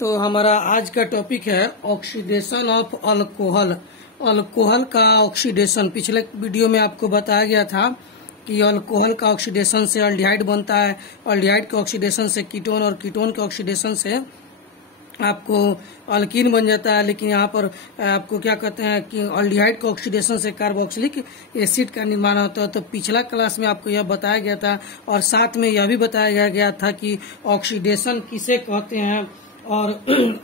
तो हमारा आज का टॉपिक है ऑक्सीडेशन ऑफ अल्कोहल। अल्कोहल का ऑक्सीडेशन पिछले वीडियो में आपको बताया गया था कि अल्कोहल का ऑक्सीडेशन से अल्डिहाइड बनता है, अल्डिहाइड के ऑक्सीडेशन से कीटोन और कीटोन के ऑक्सीडेशन से आपको अल्कीन बन जाता है। लेकिन यहाँ पर आपको क्या कहते हैं कि अल्डिहाइड के ऑक्सीडेशन से कार्बोक्सिलिक एसिड का निर्माण होता है। तो पिछला क्लास में आपको यह बताया गया था और साथ में यह भी बताया गया था कि ऑक्सीडेशन किसे कहते हैं और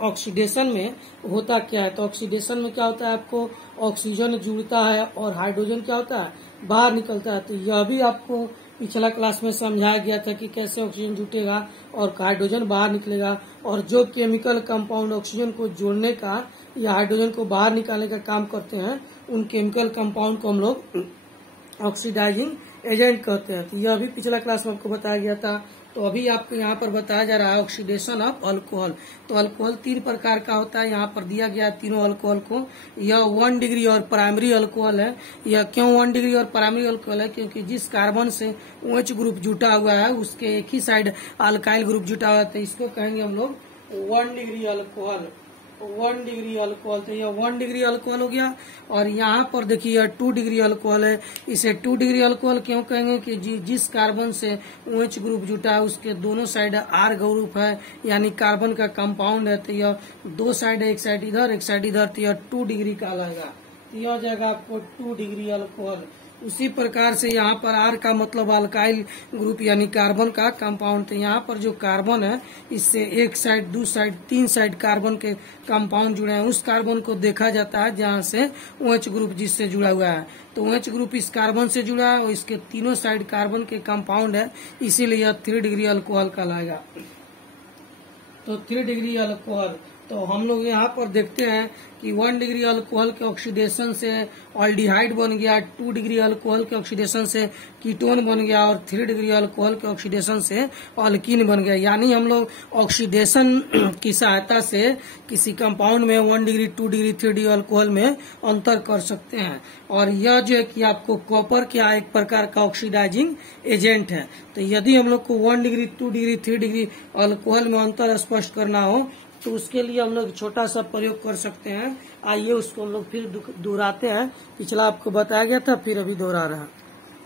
ऑक्सीडेशन में होता क्या है। तो ऑक्सीडेशन में क्या होता है, आपको ऑक्सीजन जुड़ता है और हाइड्रोजन क्या होता है, बाहर निकलता है। तो यह भी आपको पिछला क्लास में समझाया गया था कि कैसे ऑक्सीजन जुटेगा और हाइड्रोजन बाहर निकलेगा, और जो केमिकल कंपाउंड ऑक्सीजन को जोड़ने का या हाइड्रोजन को बाहर निकालने का काम करते हैं उन केमिकल कंपाउंड को हम लोग ऑक्सीडाइजिंग एजेंट कहते हैं। तो यह भी पिछला क्लास में आपको बताया गया था। तो अभी आपको यहाँ पर बताया जा रहा है ऑक्सीडेशन ऑफ अल्कोहल। तो अल्कोहल 3 प्रकार का होता है, यहाँ पर दिया गया तीनों अल्कोहल को। यह 1 डिग्री और प्राइमरी अल्कोहल है। यह क्यों 1 डिग्री और प्राइमरी अल्कोहल है, क्योंकि जिस कार्बन से OH ग्रुप जुटा हुआ है उसके एक ही साइड अल्काइल ग्रुप जुटा हुआ है। तो इसको कहेंगे हम लोग 1 डिग्री अल्कोहल। 1 डिग्री अल्कोहल, तो यह 1 डिग्री अल्कोहल हो गया। और यहाँ पर देखिए यह 2 डिग्री अल्कोहल है। इसे 2 डिग्री अल्कोहल क्यों कहेंगे कि जिस कार्बन से OH ग्रुप जुटा है उसके दोनों साइड R ग्रुप है, यानी कार्बन का कंपाउंड है। तो यह 2 साइड है, एक साइड इधर एक साइड इधर, तो यह 2 डिग्री का लगेगा। तो यह हो जाएगा आपको 2 डिग्री अल्कोहल। उसी प्रकार से यहाँ पर R का मतलब अल्काइल ग्रुप यानी कार्बन का कंपाउंड। तो यहाँ पर जो कार्बन है इससे एक साइड, 2 साइड, 3 साइड कार्बन के कंपाउंड जुड़े हैं। उस कार्बन को देखा जाता है जहाँ से OH ग्रुप जिससे जुड़ा हुआ है। तो OH ग्रुप इस कार्बन से जुड़ा है और इसके तीनों साइड कार्बन के कंपाउंड है, इसीलिए यह 3 डिग्री अल्कोहल कहलाएगा। तो 3 डिग्री अल्कोहल। तो हम लोग यहाँ पर देखते हैं कि 1 डिग्री अल्कोहल के ऑक्सीडेशन से अल्डिहाइड बन गया, 2 डिग्री अल्कोहल के ऑक्सीडेशन से कीटोन बन गया और 3 डिग्री अल्कोहल के ऑक्सीडेशन से अल्कीन बन गया। यानी हम लोग ऑक्सीडेशन की सहायता से किसी कंपाउंड में 1 डिग्री, 2 डिग्री, 3 डिग्री अल्कोहल में अंतर कर सकते हैं। और यह जो है कि आपको कॉपर क्या एक प्रकार का ऑक्सीडाइजिंग एजेंट है। तो यदि हम लोग को 1 डिग्री, 2 डिग्री, 3 डिग्री अल्कोहल में अंतर स्पष्ट करना हो तो उसके लिए हम लोग छोटा सा प्रयोग कर सकते हैं। आइए उसको हम लोग फिर दोहराते हैं। पिछला आपको बताया गया था, फिर अभी दोहरा रहा है।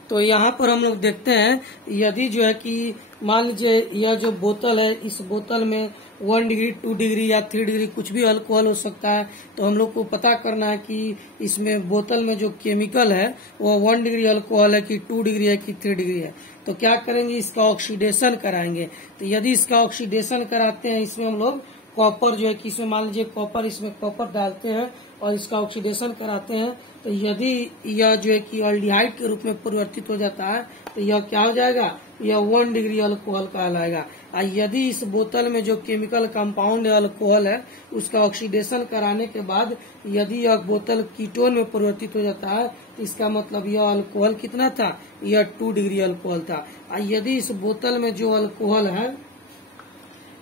तो यहाँ पर हम लोग देखते हैं, यदि जो है कि मान लीजिए यह जो बोतल है, इस बोतल में 1 डिग्री, 2 डिग्री या 3 डिग्री कुछ भी अल्कोहल हो सकता है। तो हम लोग को पता करना है कि इसमें बोतल में जो केमिकल है वो 1 डिग्री अल्कोहल है कि 2 डिग्री है कि 3 डिग्री है। तो क्या करेंगे, इसका ऑक्सीडेशन कराएंगे। तो यदि इसका ऑक्सीडेशन कराते हैं, इसमें हम लोग कॉपर जो है कि इसमें मान लीजिए कॉपर, इसमें कॉपर डालते हैं और इसका ऑक्सीडेशन कराते हैं। तो यदि यह जो है कि अल्डिहाइड के रूप में परिवर्तित हो जाता है तो यह क्या हो जाएगा, यह 1 डिग्री अल्कोहल कहलाएगा। और यदि इस बोतल में जो केमिकल कंपाउंड है अल्कोहल है उसका ऑक्सीडेशन कराने के बाद यदि यह बोतल कीटोन में परिवर्तित हो जाता है तो इसका मतलब यह अल्कोहल कितना था, यह 2 डिग्री अल्कोहल था। और यदि इस बोतल में जो अल्कोहल है,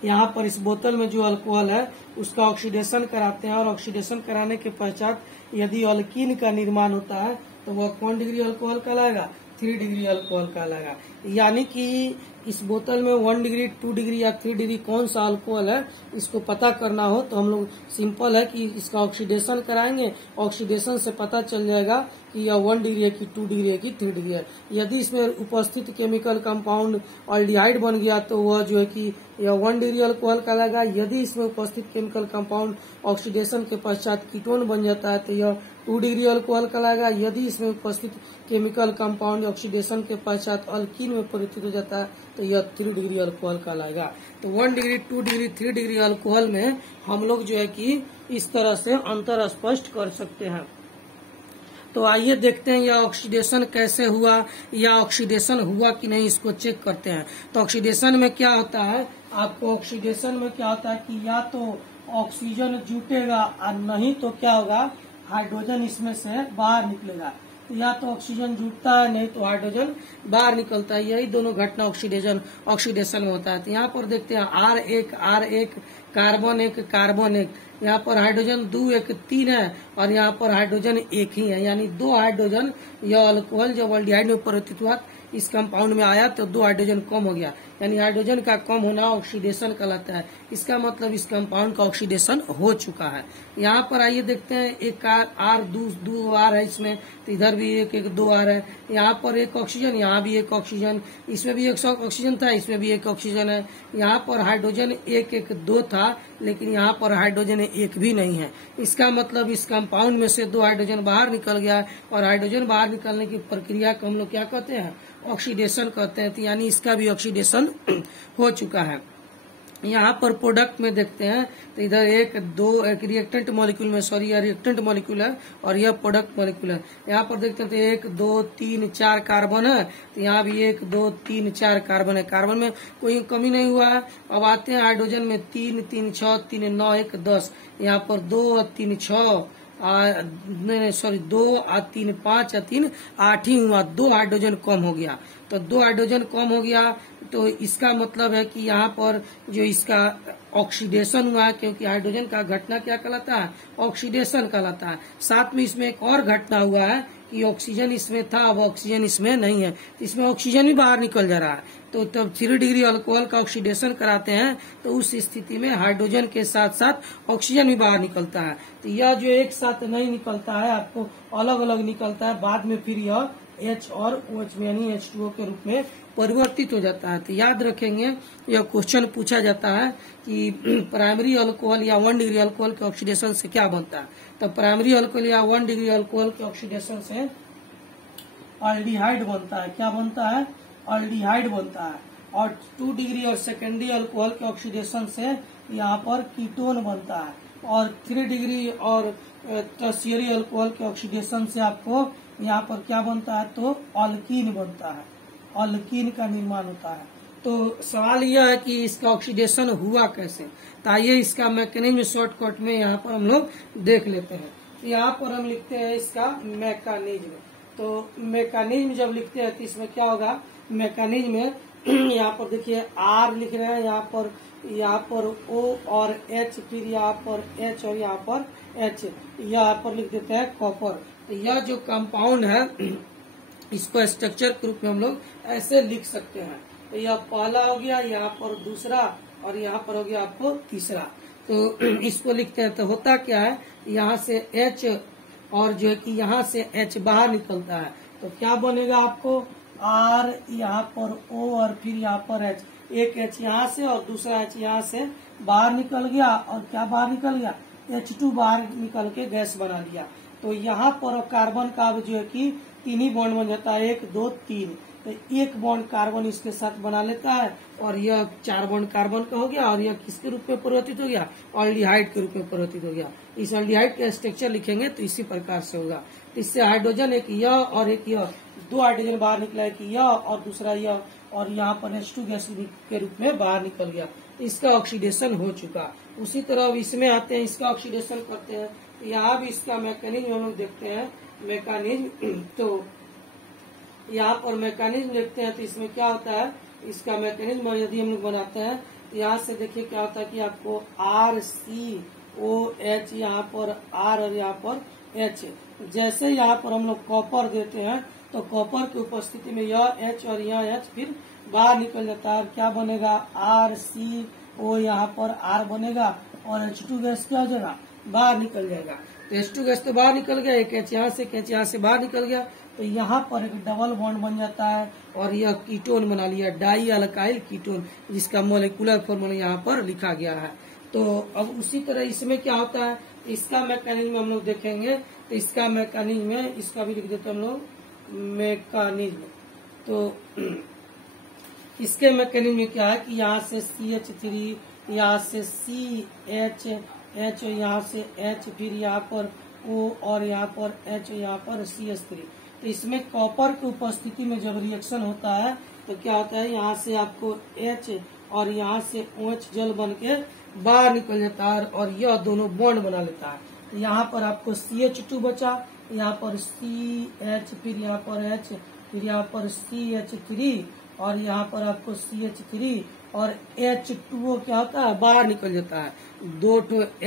यहाँ पर इस बोतल में जो अल्कोहल है उसका ऑक्सीडेशन कराते हैं और ऑक्सीडेशन कराने के पश्चात यदि अल्कीन का निर्माण होता है तो वह कौन डिग्री अल्कोहल कहलाएगा, 3 डिग्री अल्कोहल कहलाएगा। यानी कि इस बोतल में 1 डिग्री, 2 डिग्री या 3 डिग्री कौन सा अल्कोहल है इसको पता करना हो तो हम लोग सिंपल है कि इसका ऑक्सीडेशन कराएंगे। ऑक्सीडेशन से पता चल जाएगा कि यह 1 डिग्री है कि 2 डिग्री है कि 3 डिग्री है। यदि इसमें उपस्थित केमिकल कंपाउंड अल्डिहाइड बन गया तो वह जो है कि यह 1 डिग्री अल्कोहल कहलाएगा। यदि इसमें उपस्थित केमिकल कंपाउंड ऑक्सीडेशन के पश्चात कीटोन बन जाता है तो यह 2 डिग्री अल्कोहल कहलाएगा। यदि इसमें उपस्थित केमिकल कंपाउंड ऑक्सीडेशन के पश्चात अल्कीन में परिवर्तित हो जाता है तो यह 3 डिग्री अल्कोहल कहलाएगा। तो 1 डिग्री, 2 डिग्री, 3 डिग्री अल्कोहल में हम लोग जो है कि इस तरह से अंतर स्पष्ट कर सकते हैं। तो आइए देखते हैं यह ऑक्सीडेशन कैसे हुआ या ऑक्सीडेशन हुआ कि नहीं, इसको चेक करते हैं। तो ऑक्सीडेशन में क्या होता है, आपको ऑक्सीडेशन में क्या होता है कि या तो ऑक्सीजन जुटेगा और नहीं तो क्या होगा, हाइड्रोजन इसमें से बाहर निकलेगा। तो या तो ऑक्सीजन जुटता है, नहीं तो हाइड्रोजन बाहर निकलता है। यही दोनों घटना ऑक्सीडेशन में होता है। तो यहाँ पर देखते हैं R1 कार्बन 1 कार्बन 1, यहाँ पर हाइड्रोजन 2 1 3 है और यहाँ पर हाइड्रोजन 1 ही है, यानी 2 हाइड्रोजन। यह अल्कोहल जब अल्डिहाइड में परिवर्तित हुआ इस कंपाउंड में आया तो 2 हाइड्रोजन कम हो गया। यानी हाइड्रोजन का कम होना ऑक्सीडेशन कहलाता है। इसका मतलब इस कंपाउंड का ऑक्सीडेशन हो चुका है। यहाँ पर आइए देखते हैं, एक आर दो आर है इसमें, तो इधर भी एक दो आर है। यहाँ पर एक ऑक्सीजन, यहाँ भी एक ऑक्सीजन, इसमें भी एक ऑक्सीजन था, इसमें भी एक ऑक्सीजन है। यहाँ पर हाइड्रोजन एक दो था, लेकिन यहाँ पर हाइड्रोजन एक भी नहीं है। इसका मतलब इस कंपाउंड में से दो हाइड्रोजन बाहर निकल गया, और हाइड्रोजन बाहर निकलने की प्रक्रिया को हम लोग क्या कहते हैं, ऑक्सीडेशन कहते हैं। तो यानी इसका भी ऑक्सीडेशन हो चुका है। यहाँ पर प्रोडक्ट में देखते हैं, तो इधर एक रिएक्टेंट मॉलिक्यूल में, सॉरी यह रिएक्टेंट मॉलिक्यूल है और यह प्रोडक्ट मॉलिक्यूल है। यहाँ पर देखते हैं तो 1 2 3 4 कार्बन है, तो यहाँ भी 1 2 3 4 कार्बन है। कार्बन में कोई कमी नहीं हुआ है। अब आते हैं हाइड्रोजन में, 3 3 6 3 9 1 10, यहाँ पर 2 और 3 6 नहीं सॉरी 2 और 3 5 और 3 8 ही हुआ, 2 हाइड्रोजन कम हो गया। तो 2 हाइड्रोजन कम हो गया, तो इसका मतलब है कि यहाँ पर जो इसका ऑक्सीडेशन हुआ है, क्योंकि हाइड्रोजन का घटना क्या कहलाता है, ऑक्सीडेशन कहलाता है। साथ में इसमें एक और घटना हुआ है कि ऑक्सीजन इसमें था, अब ऑक्सीजन इसमें नहीं है, इसमें ऑक्सीजन भी बाहर निकल जा रहा है। तो तब 3 डिग्री अल्कोहल का ऑक्सीडेशन कराते हैं, तो उस स्थिति में हाइड्रोजन के साथ साथ ऑक्सीजन भी बाहर निकलता है। तो यह जो एक साथ नहीं निकलता है, आपको अलग अलग निकलता है, बाद में फिर यह H और OH में यानी H2O के रूप में परिवर्तित हो जाता है। तो याद रखेंगे, यह क्वेश्चन पूछा जाता है कि प्राइमरी अल्कोहल या 1 डिग्री अल्कोहल के ऑक्सीडेशन से क्या बनता है। तो प्राइमरी अल्कोहल या 1 डिग्री अल्कोहल के ऑक्सीडेशन से अल्डिहाइड बनता है। क्या बनता है, अल्डिहाइड बनता है। और 2 डिग्री और सेकेंडरी अल्कोहल के ऑक्सीडेशन से यहाँ पर कीटोन बनता है। और 3 डिग्री और टर्शियरी अल्कोहल के ऑक्सीडेशन से आपको यहाँ पर क्या बनता है, तो अल्कीन बनता है, अल्कीन का निर्माण होता है। तो सवाल यह है कि इसका ऑक्सीडेशन हुआ कैसे। तो आइए इसका मैकेनिज्म शॉर्टकट में यहाँ पर हम लोग देख लेते हैं। यहाँ पर हम लिखते हैं इसका मैकेनिज्म। तो मैकेनिज्म जब लिखते हैं तो इसमें क्या होगा, मैकेनिज्म में यहाँ पर देखिए R लिख रहे हैं, यहाँ पर O और H, फिर यहाँ पर H और यहाँ पर H, यहाँ पर लिख देते हैं कॉपर। तो यह जो कंपाउंड है, इसको स्ट्रक्चर के रूप में हम लोग ऐसे लिख सकते हैं। तो यह पहला हो गया, यहाँ पर दूसरा, और यहाँ पर हो गया आपको तीसरा। तो इसको लिखते हैं। तो होता क्या है, यहाँ से H और जो है कि यहाँ से H बाहर निकलता है, तो क्या बनेगा आपको, R, यहाँ पर O और फिर यहाँ पर H। एक H यहाँ से और दूसरा H यहाँ से बाहर निकल गया, और क्या बाहर निकल गया, H2 बाहर निकल के गैस बना लिया। तो यहाँ पर कार्बन का जो है कि 3 ही बॉन्ड बन जाता है, 1 2 3। तो एक बॉन्ड कार्बन इसके साथ बना लेता है, और यह 4 बॉन्ड कार्बन का हो गया, और यह किसके रूप में परिवर्तित हो गया, अल्डिहाइड के रूप में परिवर्तित हो गया। इस अल्डिहाइड का स्ट्रक्चर लिखेंगे तो इसी प्रकार से होगा। इससे हाइड्रोजन एक यह और एक यह, 2 हाइड्रोजन बाहर निकला, एक यह और दूसरा यह, और यहाँ पर H2 गैस के रूप में बाहर निकल गया। इसका ऑक्सीडेशन हो चुका। उसी तरह अब इसमें आते हैं, इसका ऑक्सीडेशन करते हैं। यहाँ भी इसका मैकेनिज्म हम लोग देखते हैं, मैकेनिज्म। तो यहाँ पर मैकेनिज्म देखते हैं, तो इसमें क्या होता है, इसका मैकेनिज्म यदि हम लोग बनाते हैं, यहाँ से देखिए क्या होता है कि आपको RCOH, यहाँ पर R और यहाँ पर H, जैसे यहाँ पर हम लोग कॉपर देते हैं, तो कॉपर की उपस्थिति में यह H और यह H फिर बाहर निकल जाता है। क्या बनेगा, RCO, यहाँ पर R बनेगा, और H2 गैस क्या हो जाएगा, बाहर निकल जाएगा। तो H2 गैस तो बाहर निकल गया, एक H यहाँ से, एक H यहाँ से बाहर निकल गया, तो यहाँ पर एक डबल बॉन्ड बन जाता है, और यह कीटोन बना लिया, डाई अल्काइल कीटोन, जिसका मोलिकुलर फॉर्मूला यहाँ पर लिखा गया है। तो अब उसी तरह इसमें क्या होता है, इसका मैकेनिज्म हम लोग देखेंगे। तो इसका मैकेनिज्म है, इसका भी लिख देते हम लोग मैकेनिज्म। तो इसके मैकेनिज्म में क्या है कि यहाँ से CH3, यहाँ से CH, H, यहाँ से H, फिर यहाँ पर O और यहाँ पर H, यहाँ पर CH3। तो इसमें कॉपर की उपस्थिति में जब रिएक्शन होता है, तो क्या होता है, यहाँ से आपको H और यहाँ से OH जल बन के बाहर निकल जाता है, और यह दोनों बॉन्ड बना लेता है। तो यहाँ पर आपको CH2 बचा, यहाँ पर CH, फिर यहाँ पर H, फिर यहाँ पर CH3, और यहाँ पर आपको CH3 और H2O क्या होता है, बाहर निकल जाता है। 2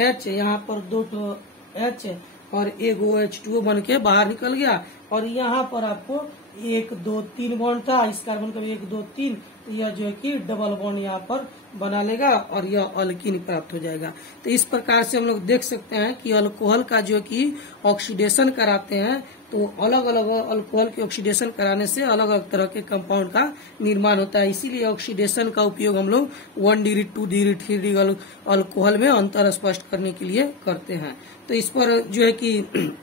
H, यहाँ पर 2 H और एक OH2O बन के बाहर निकल गया। और यहाँ पर आपको 1 2 3 बॉन्ड था, इस कार्बन का भी 1 2 3, तो यह जो है कि डबल बॉन्ड यहाँ पर बना लेगा और यह अल्कीन प्राप्त हो जाएगा। तो इस प्रकार से हम लोग देख सकते हैं कि अल्कोहल का जो कि ऑक्सीडेशन कराते हैं तो अलग अलग अल्कोहल के ऑक्सीडेशन कराने से अलग अलग तरह के कंपाउंड का निर्माण होता है। इसीलिए ऑक्सीडेशन का उपयोग हम लोग 1 डिग्री 2 डिग्री 3 डिग्री अल्कोहल में अंतर स्पष्ट करने के लिए करते हैं। तो इस पर जो है कि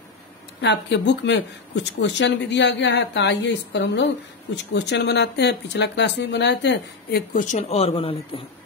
आपके बुक में कुछ क्वेश्चन भी दिया गया है, तो आइए इस पर हम लोग कुछ क्वेश्चन बनाते हैं। पिछला क्लास में बनाए थे, एक क्वेश्चन और बना लेते हैं।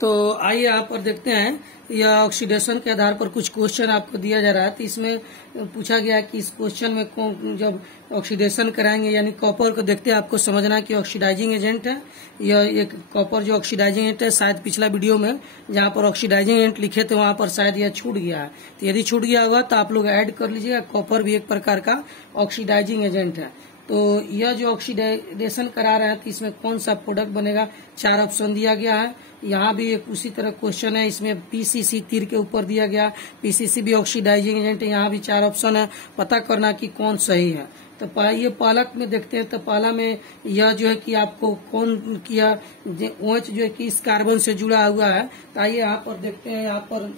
तो आइए यहाँ पर देखते हैं, यह ऑक्सीडेशन के आधार पर कुछ क्वेश्चन आपको दिया जा रहा है। तो इसमें पूछा गया है कि इस क्वेश्चन में कौन जब ऑक्सीडेशन कराएंगे यानी कॉपर को देखते हैं, आपको समझना है कि ऑक्सीडाइजिंग एजेंट है। यह एक कॉपर जो ऑक्सीडाइजिंग एजेंट है, शायद पिछला वीडियो में जहाँ पर ऑक्सीडाइजिंग एजेंट लिखे थे वहां पर शायद यह छूट गया है। तो यदि छूट गया होगा तो आप लोग ऐड कर लीजिएगा। कॉपर भी एक प्रकार का ऑक्सीडाइजिंग एजेंट है। तो यह जो ऑक्सीडेशन करा रहा है तो इसमें कौन सा प्रोडक्ट बनेगा, 4 ऑप्शन दिया गया है। यहाँ भी एक उसी तरह क्वेश्चन है, इसमें पीसीसी तीर के ऊपर दिया गया, पीसीसी भी ऑक्सीडाइजिंग एजेंट है। यहाँ भी 4 ऑप्शन है, पता करना कि कौन सही है। तो ये पालक में देखते हैं, तो पहला में यह जो है कि आपको कौन किया OH जो है कि इस कार्बन से जुड़ा हुआ है। तो आइए यहाँ पर देखते हैं, यहाँ पर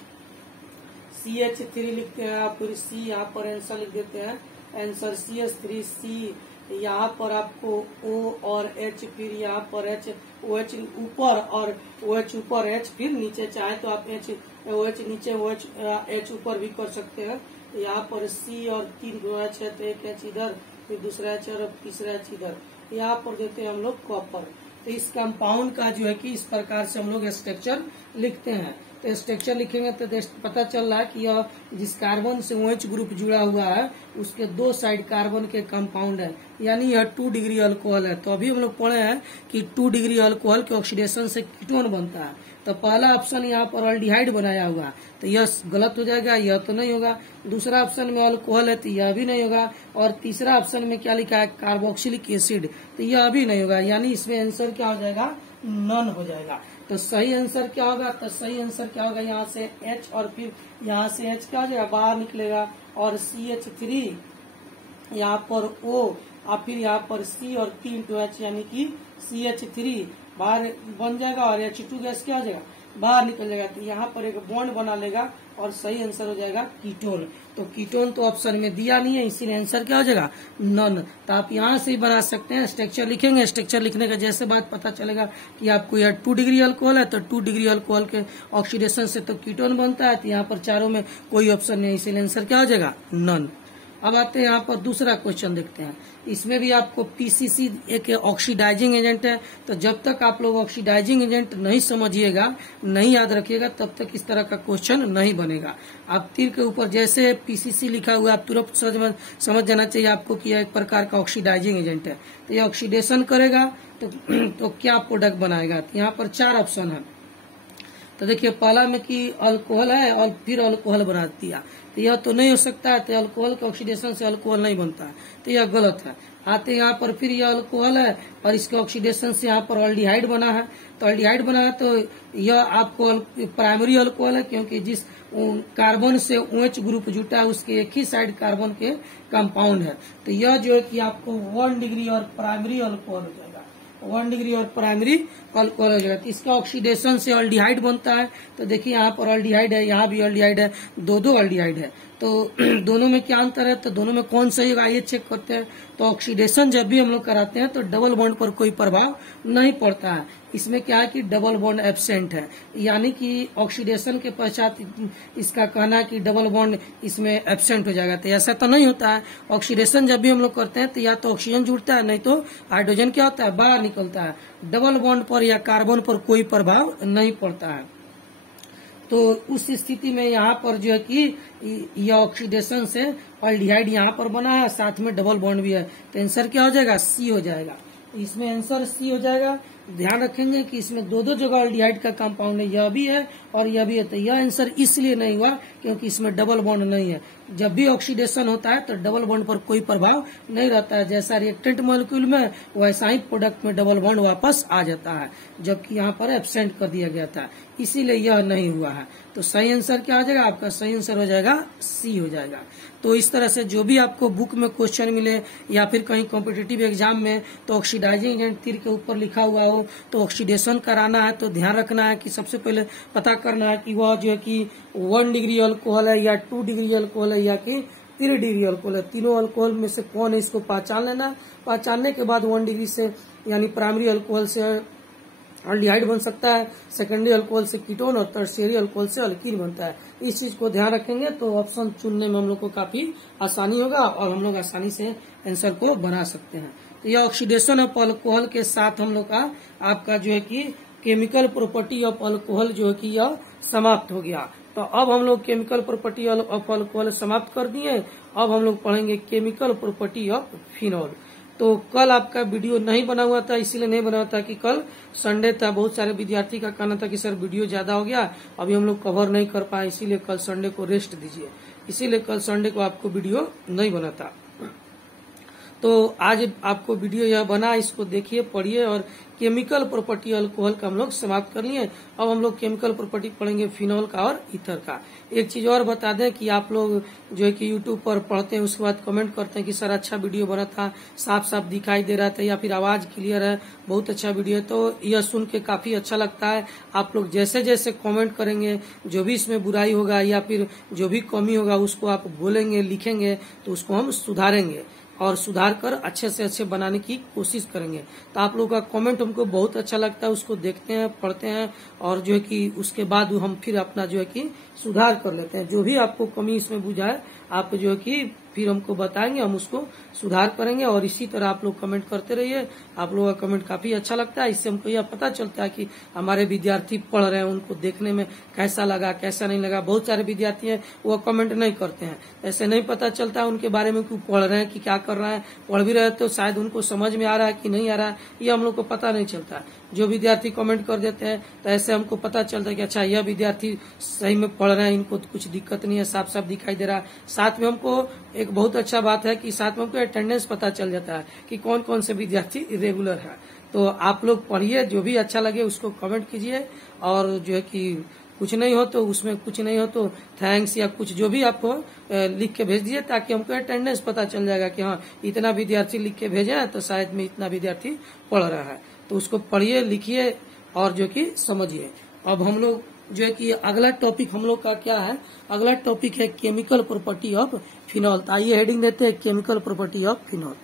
CH3 लिखते हैं, फिर C यहाँ पर आंसर लिख देते हैं, आंसर CH3C। यहाँ पर आपको O और H, फिर यहाँ पर H, OH ऊपर और OH ऊपर H, फिर नीचे चाहे तो आप OH नीचे H ऊपर भी कर सकते हैं। यहाँ पर C और 3 OH है, तो एक H इधर, फिर दूसरा H और तीसरा H इधर। यहाँ पर देते हैं हम लोग कॉपर। तो इस कंपाउंड का जो है कि इस प्रकार से हम लोग स्ट्रक्चर लिखते हैं। तो स्ट्रक्चर लिखेंगे तो पता चल रहा है कि यह जिस कार्बन से OH ग्रुप जुड़ा हुआ है उसके 2 साइड कार्बन के कंपाउंड है, यानी यह 2 डिग्री अल्कोहल है। तो अभी हम लोग पढ़े हैं कि 2 डिग्री अल्कोहल के ऑक्सीडेशन से कीटोन बनता है। तो पहला ऑप्शन यहाँ पर अल्डिहाइड बनाया हुआ है, तो यह गलत हो जाएगा, यह तो नहीं होगा। दूसरा ऑप्शन में अल्कोहल है तो यह भी नहीं होगा। और तीसरा ऑप्शन में क्या लिखा है, कार्बोक्सिलिक एसिड, तो यह भी नहीं होगा। यानी इसमें आंसर क्या हो जाएगा, नन हो जाएगा। तो सही आंसर क्या होगा, तो सही आंसर क्या होगा, यहाँ से H और फिर यहाँ से H क्या हो जाएगा, बाहर निकलेगा, और CH3 यहाँ पर O और फिर यहाँ पर C और 3 H यानी कि CH3 बाहर बन जाएगा और H2 गैस क्या हो जाएगा, बाहर निकल जाएगा। तो यहाँ पर एक बॉन्ड बना लेगा और सही आंसर हो जाएगा कीटोन। तो कीटोन तो ऑप्शन में दिया नहीं है, इसीलिए आंसर क्या हो जाएगा, नन। तो आप यहाँ से ही बना सकते हैं। स्ट्रक्चर लिखेंगे, स्ट्रक्चर लिखने का जैसे बात पता चलेगा कि आपको यह 2 डिग्री अल्कोहल है, तो 2 डिग्री अल्कोहल के ऑक्सीडेशन से तो कीटोन बनता है। तो यहाँ पर चारों में कोई ऑप्शन नहीं, इसीलिए आंसर क्या हो जाएगा, नन। अब आते हैं यहाँ पर दूसरा क्वेश्चन देखते हैं। इसमें भी आपको पीसीसी एक ऑक्सीडाइजिंग एजेंट है। तो जब तक आप लोग ऑक्सीडाइजिंग एजेंट नहीं समझिएगा, नहीं याद रखिएगा, तब तक इस तरह का क्वेश्चन नहीं बनेगा। आप तीर के ऊपर जैसे पीसीसी लिखा हुआ है, आप तुरंत समझ जाना चाहिए आपको कि यह एक प्रकार का ऑक्सीडाइजिंग एजेंट है। तो ये ऑक्सीडेशन करेगा तो क्या प्रोडक्ट बनाएगा। तो यहाँ पर 4 ऑप्शन है। तो देखिए पहला में कि अल्कोहल है और फिर अल्कोहल बना दिया, तो यह तो नहीं हो सकता है। तो अल्कोहल के ऑक्सीडेशन से अल्कोहल नहीं बनता है, तो यह गलत है। आते यहाँ पर फिर यह अल्कोहल है और इसके ऑक्सीडेशन से यहाँ पर अल्डिहाइड बना है। तो अल्डिहाइड बना है तो यह आपको प्राइमरी अल्कोहल है, क्योंकि जिस कार्बन से OH ग्रुप जुटा है उसके एक ही साइड कार्बन के कंपाउंड है। तो यह जो है कि आपको 1 डिग्री और प्राइमरी अल्कोहल हो जाएगा, 1 डिग्री और प्राइमरी अल्कोहल हो जाएगा। तो इसका ऑक्सीडेशन से अल्डिहाइड बनता है। तो देखिए यहाँ पर अल्डिहाइड है, यहाँ भी अल्डिहाइड है, 2 अल्डिहाइड है। तो दोनों में क्या अंतर है, तो दोनों में कौन सही होगा, आइए चेक करते हैं। तो ऑक्सीडेशन जब भी हम लोग कराते हैं तो डबल बॉन्ड पर कोई प्रभाव नहीं पड़ता है। इसमें क्या है कि डबल बॉन्ड एब्सेंट है, यानी कि ऑक्सीडेशन के पश्चात इसका कहना है कि डबल बॉन्ड इसमें एब्सेंट हो जाएगा। तो ऐसा तो नहीं होता है। ऑक्सीडेशन जब भी हम लोग करते हैं तो या तो ऑक्सीजन जुड़ता है, नहीं तो हाइड्रोजन क्या होता है, बाहर निकलता है। डबल बॉन्ड पर या कार्बन पर कोई प्रभाव नहीं पड़ता है। तो उस स्थिति में यहाँ पर जो है कि यह ऑक्सीडेशन से अल्डिहाइड यहाँ पर बना है, साथ में डबल बॉन्ड भी है। तो आंसर क्या हो जाएगा, सी हो जाएगा। इसमें आंसर सी हो जाएगा। ध्यान रखेंगे कि इसमें 2 जगह अल्डिहाइड का कंपाउंड है, यह भी है और यह भी है। तो यह आंसर इसलिए नहीं हुआ क्योंकि इसमें डबल बॉन्ड नहीं है। जब भी ऑक्सीडेशन होता है तो डबल बॉन्ड पर कोई प्रभाव नहीं रहता है। जैसा रिएक्टेंट मॉलिक्यूल में वैसा ही प्रोडक्ट में डबल बॉन्ड वापस आ जाता है, जबकि यहाँ पर एब्सेंट कर दिया गया था, इसीलिए यह नहीं हुआ है। तो सही आंसर क्या हो जाएगा? आपका सही आंसर हो जाएगा सी हो जाएगा। तो इस तरह से जो भी आपको बुक में क्वेश्चन मिले या फिर कहीं कॉम्पिटिटिव एग्जाम में तो ऑक्सीडाइजिंग एजेंट तीर के ऊपर लिखा हुआ हो तो ऑक्सीडेशन कराना है तो ध्यान रखना है कि सबसे पहले पता करना है कि वह जो है कि 1 डिग्री अल्कोहल है या 2 डिग्री अल्कोहल है या कि 3 डिग्री अल्कोहल है। तीनों अल्कोहल में से कौन है इसको पहचान लेना। पहचानने के बाद 1 डिग्री से यानी प्राइमरी अल्कोहल से अल्डिहाइड बन सकता है, सेकेंडरी अल्कोहल से कीटोन और टर्शियरी अल्कोहल से अल्कीन बनता है। इस चीज को ध्यान रखेंगे तो ऑप्शन चुनने में हम लोग को काफी आसानी होगा और हम लोग आसानी से आंसर को बना सकते हैं। तो यह ऑक्सीडेशन ऑफ अल्कोहल के साथ हम लोग का आपका जो है कि केमिकल प्रॉपर्टी ऑफ अल्कोहल जो है कि यह समाप्त हो गया। तो अब हम लोग केमिकल प्रॉपर्टी ऑफ अल्कोहल समाप्त कर दिए। अब हम लोग पढ़ेंगे केमिकल प्रॉपर्टी ऑफ फिनॉल। तो कल आपका वीडियो नहीं बना हुआ था, इसीलिए नहीं बना हुआ था कि कल संडे था। बहुत सारे विद्यार्थी का कहना था कि सर वीडियो ज्यादा हो गया, अभी हम लोग कवर नहीं कर पाए, इसीलिए कल संडे को रेस्ट दीजिए, इसीलिए कल संडे को आपको वीडियो नहीं बना था। तो आज आपको वीडियो यह बना, इसको देखिए, पढ़िए और केमिकल प्रॉपर्टी अल्कोहल का हम लोग समाप्त कर लिए। अब हम लोग केमिकल प्रॉपर्टी पढ़ेंगे फिनॉल का और ईथर का। एक चीज और बता दें कि आप लोग जो है कि यूट्यूब पर पढ़ते हैं उसके बाद कमेंट करते हैं कि सर अच्छा वीडियो बना था, साफ साफ दिखाई दे रहा था या फिर आवाज क्लियर है, बहुत अच्छा वीडियो है। तो यह सुन के काफी अच्छा लगता है। आप लोग जैसे जैसे कमेंट करेंगे, जो भी इसमें बुराई होगा या फिर जो भी कमी होगा उसको आप बोलेंगे, लिखेंगे, तो उसको हम सुधारेंगे और सुधार कर अच्छे से अच्छे बनाने की कोशिश करेंगे। तो आप लोगों का कमेंट हमको बहुत अच्छा लगता है, उसको देखते हैं, पढ़ते हैं और जो है कि उसके बाद हम फिर अपना जो है कि सुधार कर लेते हैं। जो भी आपको कमी इसमें बुझाए आप जो है कि फिर हमको बताएंगे, हम उसको सुधार करेंगे। और इसी तरह आप लोग कमेंट करते रहिए। आप लोगों का कमेंट काफी अच्छा लगता है, इससे हमको यह पता चलता है कि हमारे विद्यार्थी पढ़ रहे हैं, उनको देखने में कैसा लगा कैसा नहीं लगा। बहुत सारे विद्यार्थी हैं वो कमेंट नहीं करते हैं, ऐसे नहीं पता चलता उनके बारे में कि पढ़ रहे हैं कि क्या कर रहे हैं। पढ़ भी रहे तो शायद उनको समझ में आ रहा है कि नहीं आ रहा है, ये हम लोग को पता नहीं चलता। जो विद्यार्थी कमेंट कर देते हैं तो ऐसे हमको पता चलता है कि अच्छा यह विद्यार्थी सही में पढ़ रहे हैं, इनको कुछ दिक्कत नहीं है, साफ साफ दिखाई दे रहा है। साथ में हमको एक बहुत अच्छा बात है कि साथ में हमको अटेंडेंस पता चल जाता है कि कौन कौन से विद्यार्थी रेगुलर है। तो आप लोग पढ़िए, जो भी अच्छा लगे उसको कमेंट कीजिए और जो है कि कुछ नहीं हो तो उसमें कुछ नहीं हो तो थैंक्स या कुछ जो भी आपको लिख के भेज दिए, ताकि हमको अटेंडेंस पता चल जाएगा कि हाँ इतना विद्यार्थी लिख के भेजे हैं तो शायद में इतना विद्यार्थी पढ़ रहा है। तो उसको पढ़िए, लिखिए और जो कि समझिए। अब हम लोग जो है कि अगला टॉपिक हम लोग का क्या है, अगला टॉपिक है केमिकल प्रॉपर्टी ऑफ फिनॉल। तो आइए हेडिंग देते हैं केमिकल प्रॉपर्टी ऑफ फिनॉल।